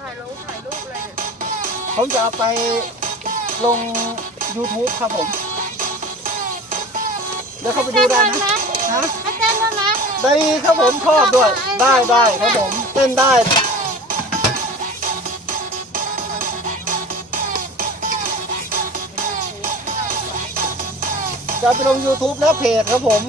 ถ่ายลงถ่ายรูปอะไรเนี่ยผมจะเอาไปลง YouTube ครับผม เดี๋ยวเข้าไปดูได้นะฮะให้เต้นด้วยนะได้ครับผมชอบด้วย ได้ได้ครับผมเต้นได้จะไปลง YouTube และเพจครับผม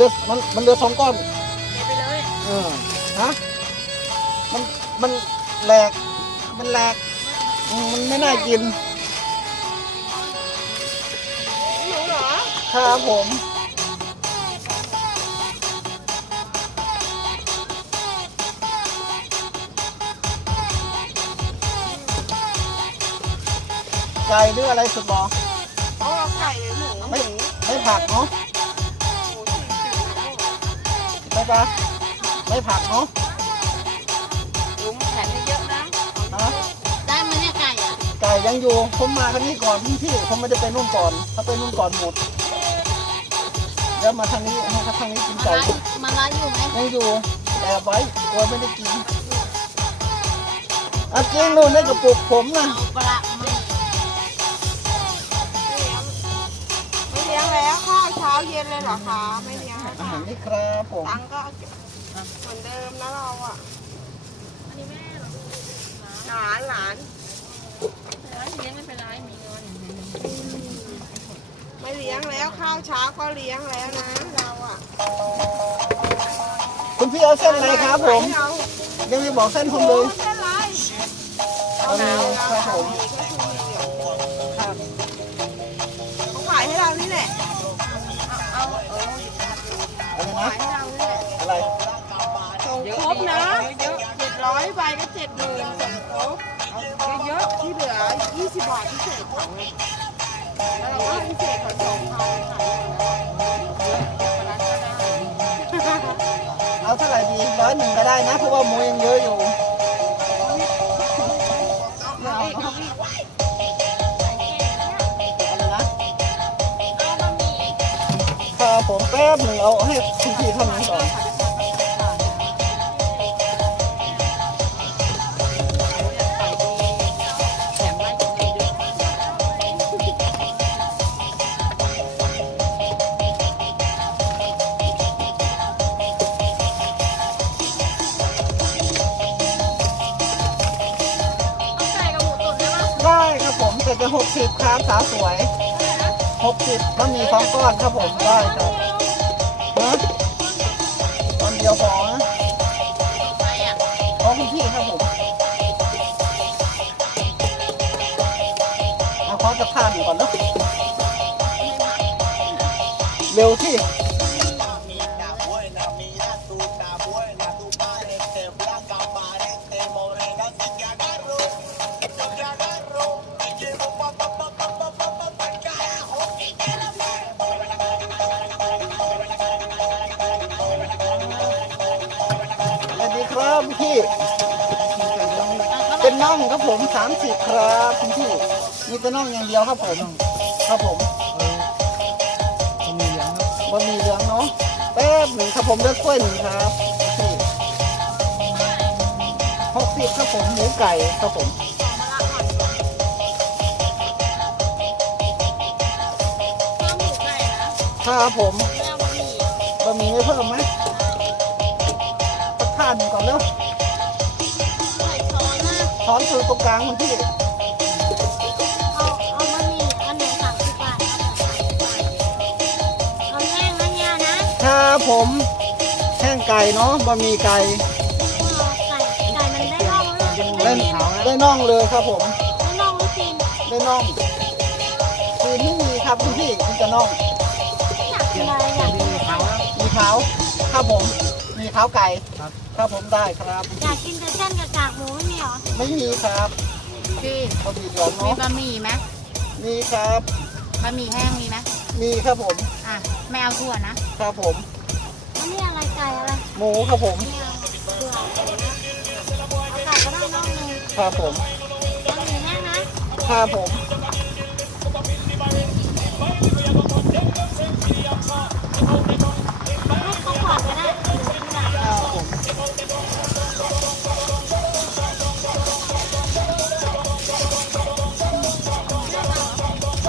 เหลือมันมันเหลือสองก้อนเก็บไปเลย เออฮะมันมันแหลก มันแหลกอืมมันไม่น่ากินหนูเหรอ ครับผมไก่หรืออะไรสุดบอเอาเอาไก่หรือหมูหมูไม่ไม่ผักเนาะ ปะไม่ผักเนาะลุงแขนเยอะๆนะฮะได้ไหมเนี่ยไก่อะไก่ยังอยู่ผมมาคันนี้ก่อนพี่พี่ผมไม่ได้ไปนู่นก่อน ถ้าไปนู่นก่อนหมดเดี๋ยวมาทางนี้ให้ทางนี้กินมาไก่ร้านมาร้านอยู่ไหมยังอยู่แต่ไว้กลัวไม่ได้กินอาจริงนู่นในกระปุกผมนะเอาปลาไม่ไม่เลี้ยงแล้วข้าวเช้าเย็นเลยเหรอคะ ไม่เลี้ยงแล้ว อาค่ะหารนี่ครับผมตังค์ก็เหมือนเดิมนะเราอะหลานหลานเลี้ยงไม่เป็นไรมีเงินไม่เลี้ยงแล้วข้าวเช้าก็เลี้ยงแล้วนะเราอะคุณพี่เอาเส้นอะไรครับผมให้เรายังไม่บอกเส้นผมเลยไม่เป็นไรเอาเลยครับผม นะอะไรส่งครบนะเจ็ดร้อยใบก็เจ็ดหมื่นส่งครบเอาเยอะๆที่เหลือยี่สิบบาทพิเศษเขาแล้วเราก็พิเศษเขาสองพันขายเอาเท่าไหร่ดีร้อยหนึ่งก็ได้นะเพราะว่าหมูยังเยอะอยู่ ครับผมแป๊บหนึ่งเอาให้คุณพี่ท่านั้ก่อนไก่กับหมได้ครับผมแต่จะหกสิบครับสาวสวย หกสิบมันมีสองก้อนครับผมได้ครับนะตอนเดียวพอนะไปอะของคุณพี่ครับผมเอาขอจะทานก่อนนะเร็วที่ นน่องครับผมสามสิบครับคุณพี่มีแต่น่องอย่างเดียวครับผมครับผมบะหมี่เหลืองบะหมี่เหลืองเนาะแป๊บหนึ่งครับผมเลือกกล้วยหนึ่งครับพี่หกสิบครับผมหมูไก่ครับผมข้าวหมูไก่นะครับผมไม่เอาบะหมี่บะหมี่ไม่เพิ่มไหมสักทานหนึ่งก่อนแล้วใส่ช้อนนะ ช้อนคือตรงกลางคุณพี่เอาเอาบะหมี่อันหนึ่งสามสิบบาทเอาแห้งนะเนี่ยนะครับผมแห้งไก่เนาะบะหมี่ไก่เอาไก่ไก่มันได้น่องแล้วได้ได้ได้น่องเลยครับผมได้น่องหรือตีนได้น่องคือไม่มีครับคุณพี่คุณจะน่องอยากกินอะไรอยากกินเท้ามีเท้าครับผม มีเท้าไก่ครับ ครับผมได้ครับ อยากกิน ไม่มีเหรอไม่มีครับพี่บะหมี่เหลืองมีเนาะบะหมี่ไหมมีครับ บะหมี่แห้งมีไหมมีครับผมอะไม่เอาถั่วนะครับผม อันนี้อะไรไก่อะไรหมูครับผมไม่เอาถั่วเอาไก่ครับผมบะหมี่แห้งนะครับผม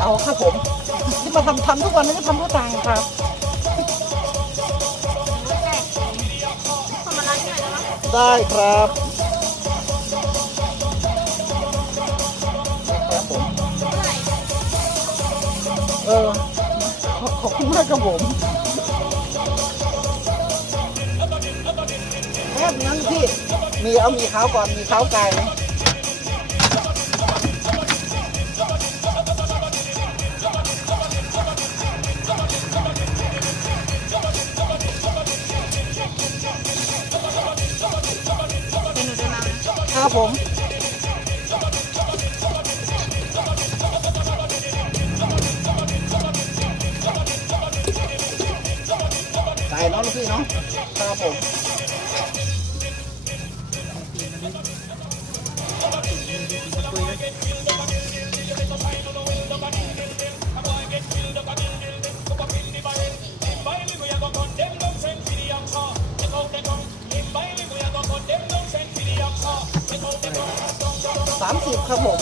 เอาครับผมที่มาทำทำทุกวันนี้ก็ทำเพื่อตังค์ครับธรรมดาที่ไหนนะได้ครับครับผมเออขอขอบคุณมากครับผมแค่นั้นพี่มีเอามีข้าวก่อนมีข้าวไก่ ครับผมใส่เนาะลูกพี่เนาะครับผม สามสิบครับผม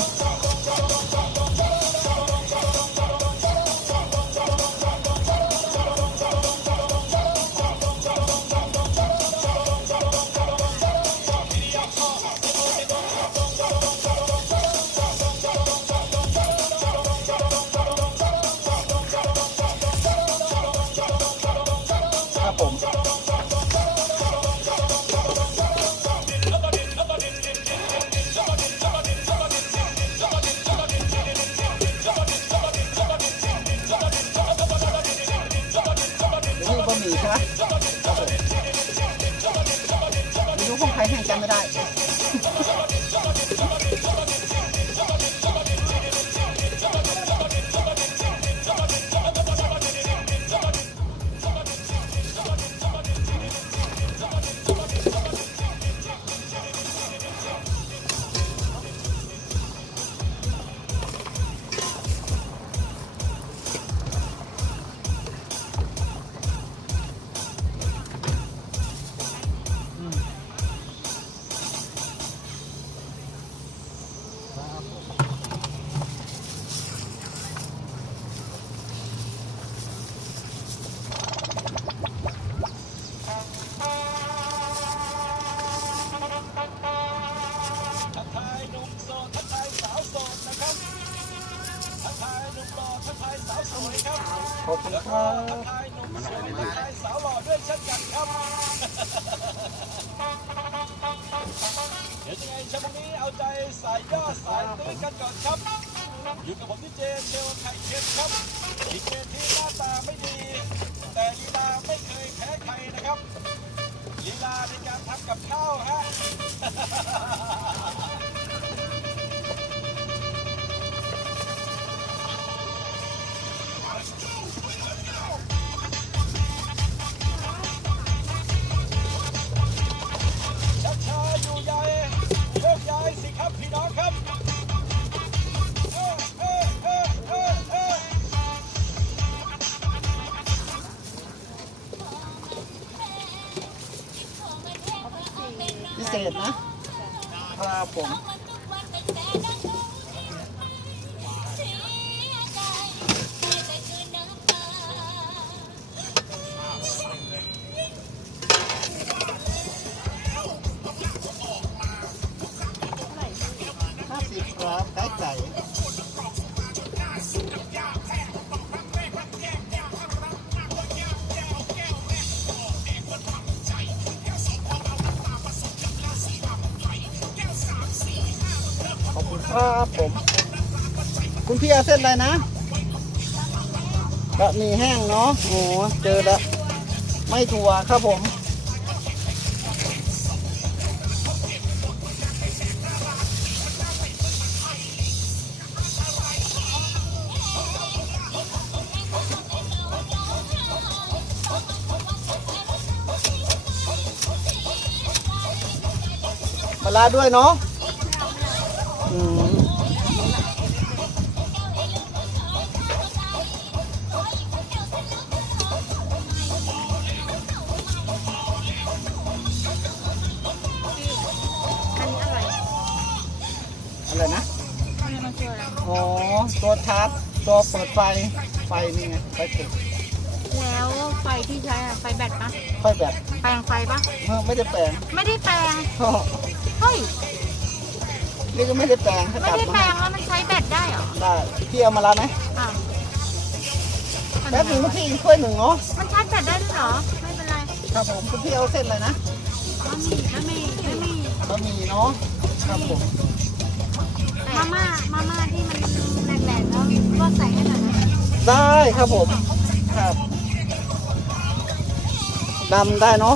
ไม่รู้ของ ดสายตื้นกันก่อนครับอยู่กับผมที่เจเชลไข่เค็มครับอีกเจที่หน้าตาไม่ดี แต่ลีลาไม่เคยแพ้ใครนะครับลีลาในการทำกับ ษนะครับผมห้าสิบครับไก่ไก่ พี่เอาเส้นอะไรนะบะหมี่แห้งเนาะโอ้เจอแล้วไม่ถั่วครับผมปลาร้าด้วยเนาะ ตัวชาร์จตัวเปิดไฟไฟนี่ไงไฟติดแล้วไฟที่ใช้อะไฟแบตปะไฟแบบแปลงไฟปะเออไม่ได้แปลงไม่ได้แปลงก็เฮ้ยนี่ก็ไม่ได้แปลงถ้าไม่ตัดได้มาแปลงแล้วมันใช้แบตได้เหรอได้พี่เอามาแล้วไหมอ้าวแป๊บหนึงคุณพี่ช่วยหนึ่งเนาะมันชาร์จแบตได้ด้วยเหรอ ไม่เป็นไรครับผมคุณพี่เอาเส้นอะไรนะไม่มีไม่มีไม่มีบะหมี่เนาะครับผม มาม่ามาม่าที่มันแหลกๆแล้วก็ใส่ให้หน่อยนะได้ครับผมครับดำได้เนาะ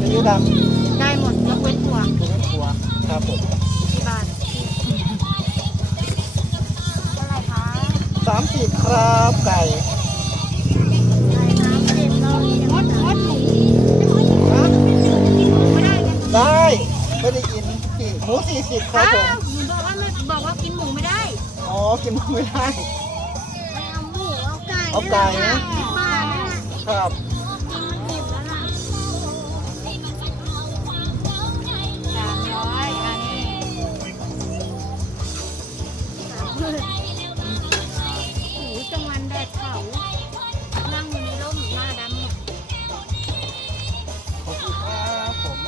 อันนี้ดำได้หมดยกเว้นหัวตัวนี้ตัวครับผมกี่บาทเท่าไหร่คะสามสิบครับไก่ไก่น้ำเค็มเรามดมดหมูฮะไม่ได้เลยได้ไม่ได้กินพี่หมูสี่สิบครับอ้าผมวหนูบอกว่าไม่ อ๋อกินไม่ได้ไม่เอาหมูเอาไก่เอาไก่นะ สิบบาทนี่แหละครับมันเก็บแล้วล่ะสามร้อยอันนี้สามหมื่นโอ้โหจังหวันแดดเผานั่งอยู่ในร่มหน้าดำหมดขอบคุณครับผม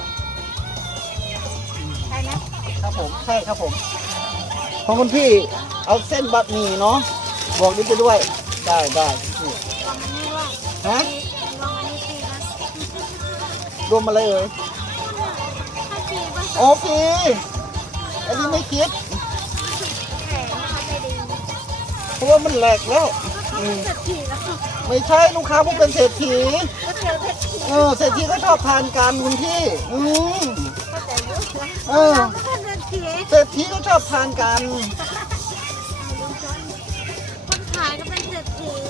ใช่ไหมครับผม ใช่ครับผม ของคุณพี่ เอาเส้นบะหมี่เนาะบอกนี้ไปด้วย ได้ได้พี่ลองอันนี้ด้วยฮะลองอันนี้ตีนะรวมอะไรเอ่ยถ้าตีป่ะอ๋อฟรีอันนี้ไม่คิดแขนนะคะใจดีเพราะว่ามันแหลกแล้วก็เขาเป็นเศรษฐีแล้วก็ไม่ใช่ลูกค้าพวกเป็นเศรษฐีเจอเศรษฐีเออเศรษฐีก็ชอบทานกันคุณพี่ อืมก็แต่เยอะนะเออเราก็เป็นเศรษฐีเศรษฐีก็ชอบทานกันคน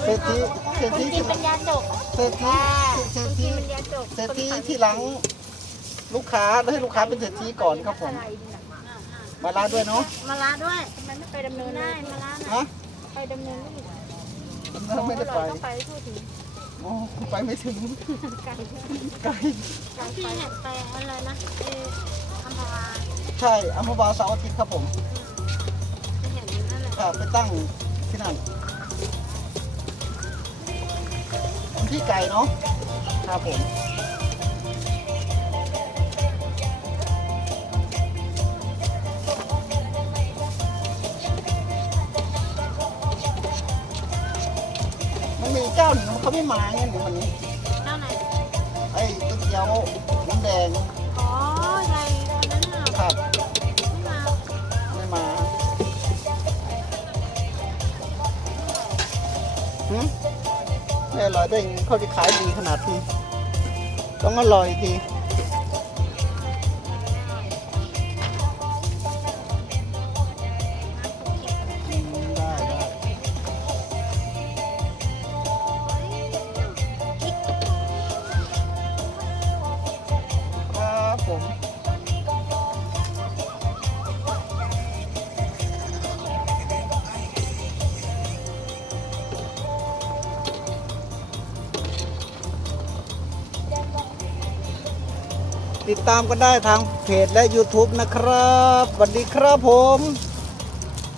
เศรษฐีเศรษคนฐีกินเป็นยาจกเศรษฐีค่ะเศรษคนฐีกินเป็นยาจกเศรษฐีที่หลังลูกค้าให้ลูกค้าเป็นเศรษฐีก่อนครับผม มาร้านด้วยเนาะมาลาด้วยทำไมไม่ไปดำเนินได้มาลาฮะไปดำเนินไม่ได้เราไม่ได้ไปต้องไปทั่วถึงโอ้ไปไม่ถึงไกลไกลที่เห็นไปอะไรนะเอออัมพวาใช่อัมพวาเสาร์อาทิตย์ครับผมที่เห็นนั่นแหละครับไปตั้งที่นั่น ที่ไก่เนาะครับผมมันมีเจ้าหนึ่งเขาไม่มาไงเนี่ยวันนี้เจ้าไหนไอ้ก๋วยเตี๋ยวน้ำแดง อร่อยได้ไงเขาจะขายดีขนาดนี้ต้องอร่อยดี ติดตามกันได้ทางเพจและ YouTube นะครับสวัสดีครับผม